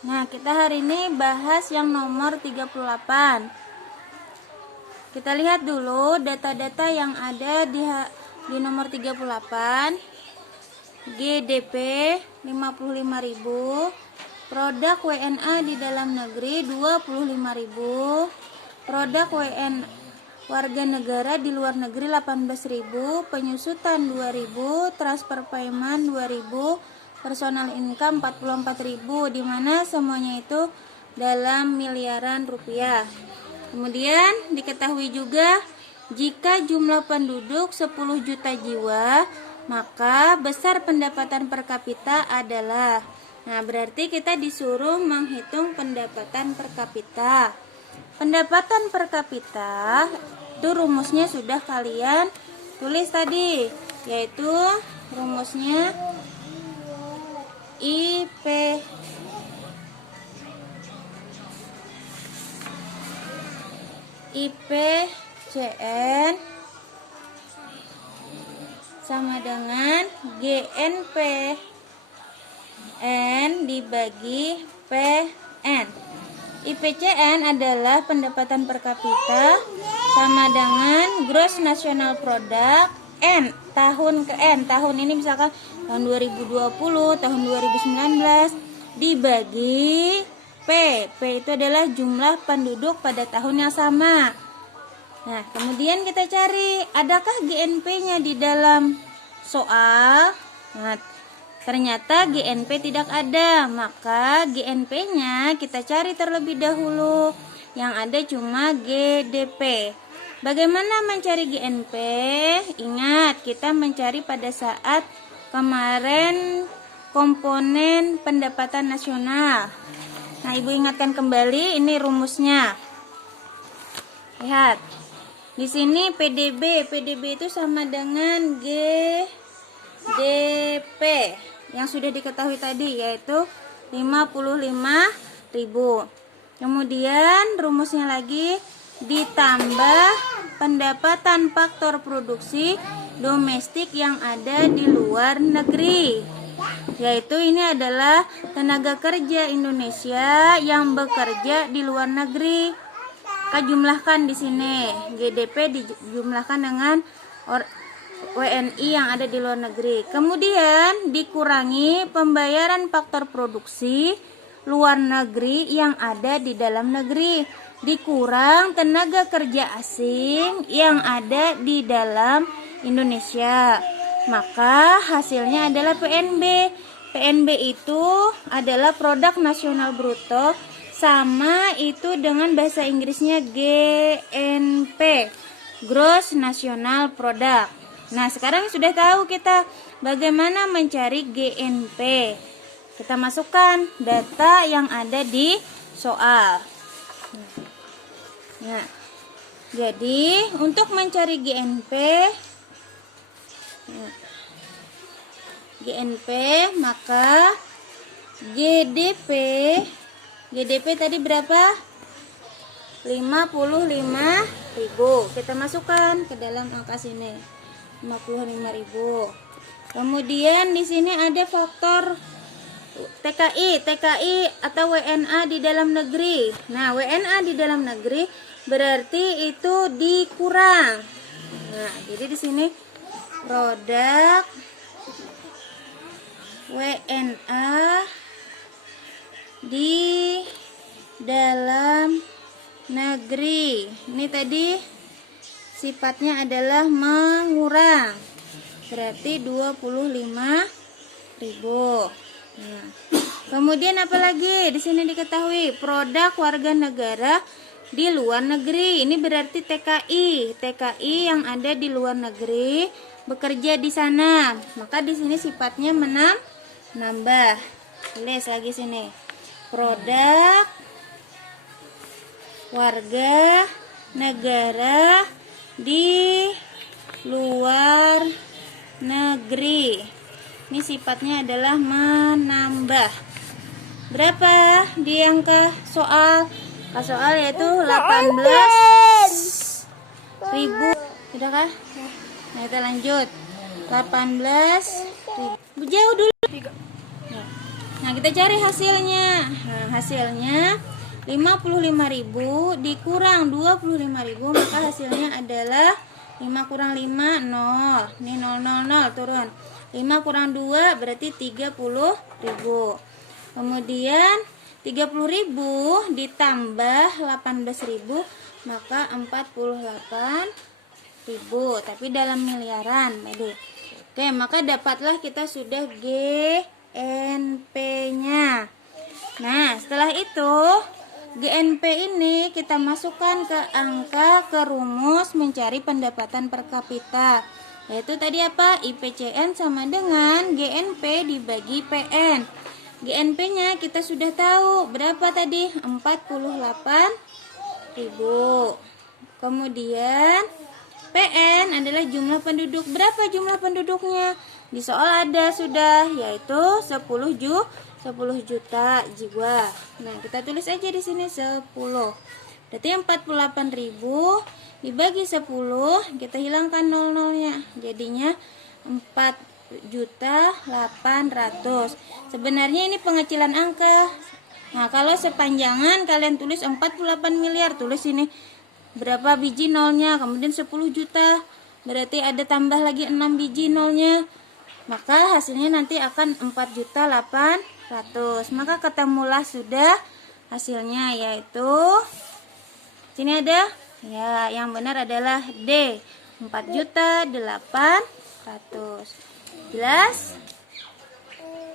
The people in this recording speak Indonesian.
Nah, kita hari ini bahas yang nomor 38. Kita lihat dulu data-data yang ada di nomor 38. GDP 55.000, produk WNA di dalam negeri 25.000, produk warga negara di luar negeri 18.000, penyusutan 2.000, transfer payment 2.000, personal income 44.000, di mana semuanya itu dalam miliaran rupiah. Kemudian diketahui juga jika jumlah penduduk 10 juta jiwa, maka besar pendapatan per kapita adalah. Nah, berarti kita disuruh menghitung pendapatan per kapita. Pendapatan per kapita itu rumusnya sudah kalian tulis tadi, yaitu rumusnya IPCN sama dengan GNP N dibagi PN. IPCN adalah pendapatan per kapita sama dengan gross national product N, tahun ke N. Tahun ini misalkan tahun 2020, tahun 2019 dibagi P. P itu adalah jumlah penduduk pada tahun yang sama. Nah, kemudian kita cari adakah GNP-nya di dalam soal. Nah, ternyata GNP tidak ada, maka GNP-nya kita cari terlebih dahulu. Yang ada cuma GDP. Bagaimana mencari GNP? Ingat, kita mencari pada saat kemarin komponen pendapatan nasional. Nah, Ibu ingatkan kembali, ini rumusnya. Lihat. Di sini PDB itu sama dengan GDP yang sudah diketahui tadi, yaitu 55.000. Kemudian rumusnya lagi ditambah pendapatan faktor produksi domestik yang ada di luar negeri, yaitu ini adalah tenaga kerja Indonesia yang bekerja di luar negeri. Kita jumlahkan di sini, GDP dijumlahkan dengan WNI yang ada di luar negeri. Kemudian dikurangi pembayaran faktor produksi luar negeri yang ada di dalam negeri, dikurang tenaga kerja asing yang ada di dalam Indonesia. Maka hasilnya adalah PNB. PNB itu adalah produk nasional bruto, sama itu dengan bahasa Inggrisnya GNP, Gross National Product. Nah, sekarang sudah tahu kita bagaimana mencari GNP. Kita masukkan data yang ada di soal. Nah, jadi untuk mencari GNP, maka GDP tadi berapa? 55.000. Kita masukkan ke dalam angka sini. 55.000. Kemudian di sini ada faktor TKI atau WNA di dalam negeri. Nah, WNA di dalam negeri berarti itu dikurang. Nah, jadi di sini produk WNA di dalam negeri. Ini tadi sifatnya adalah mengurang. Berarti 25.000. Nah, kemudian apalagi di sini diketahui produk warga negara di luar negeri. Ini berarti TKI yang ada di luar negeri bekerja di sana. Maka di sini sifatnya menambah. Tulis lagi sini. Produk warga negara di luar negeri. Ini sifatnya adalah menambah. Berapa di angka soal? Soal yaitu 18.000. Sudahkah? Nah, kita lanjut. 18.000. Jauh dulu. Nah, Nah, kita cari hasilnya. Nah, hasilnya 55.000 dikurang 25.000, maka hasilnya adalah 5 kurang 5, 0. Ini 0, 0, 0 turun. 5 kurang 2 berarti 30.000. Kemudian 30.000 ditambah 18.000, maka 48.000, tapi dalam miliaran tadi. Oke, maka dapatlah kita sudah GNP-nya. Nah, setelah itu GNP ini kita masukkan ke angka, ke rumus mencari pendapatan per kapita. Yaitu tadi apa? IPCN sama dengan GNP dibagi PN. GNP-nya kita sudah tahu berapa tadi? 48.000. Kemudian PN adalah jumlah penduduk. Berapa jumlah penduduknya? Di soal ada sudah, yaitu 10 juta jiwa. Nah, kita tulis aja di sini 10. Berarti 48.000 dibagi 10, kita hilangkan 00-nya. Jadinya 4.800.000. Sebenarnya ini pengecilan angka. Nah, kalau sepanjangan kalian tulis 48 miliar, tulis ini berapa biji nolnya, kemudian 10 juta. Berarti ada tambah lagi 6 biji nolnya. Maka hasilnya nanti akan 4.800.000. Maka ketemulah sudah hasilnya, yaitu sini ada ya, yang benar adalah D, 4.800.000. Jelas?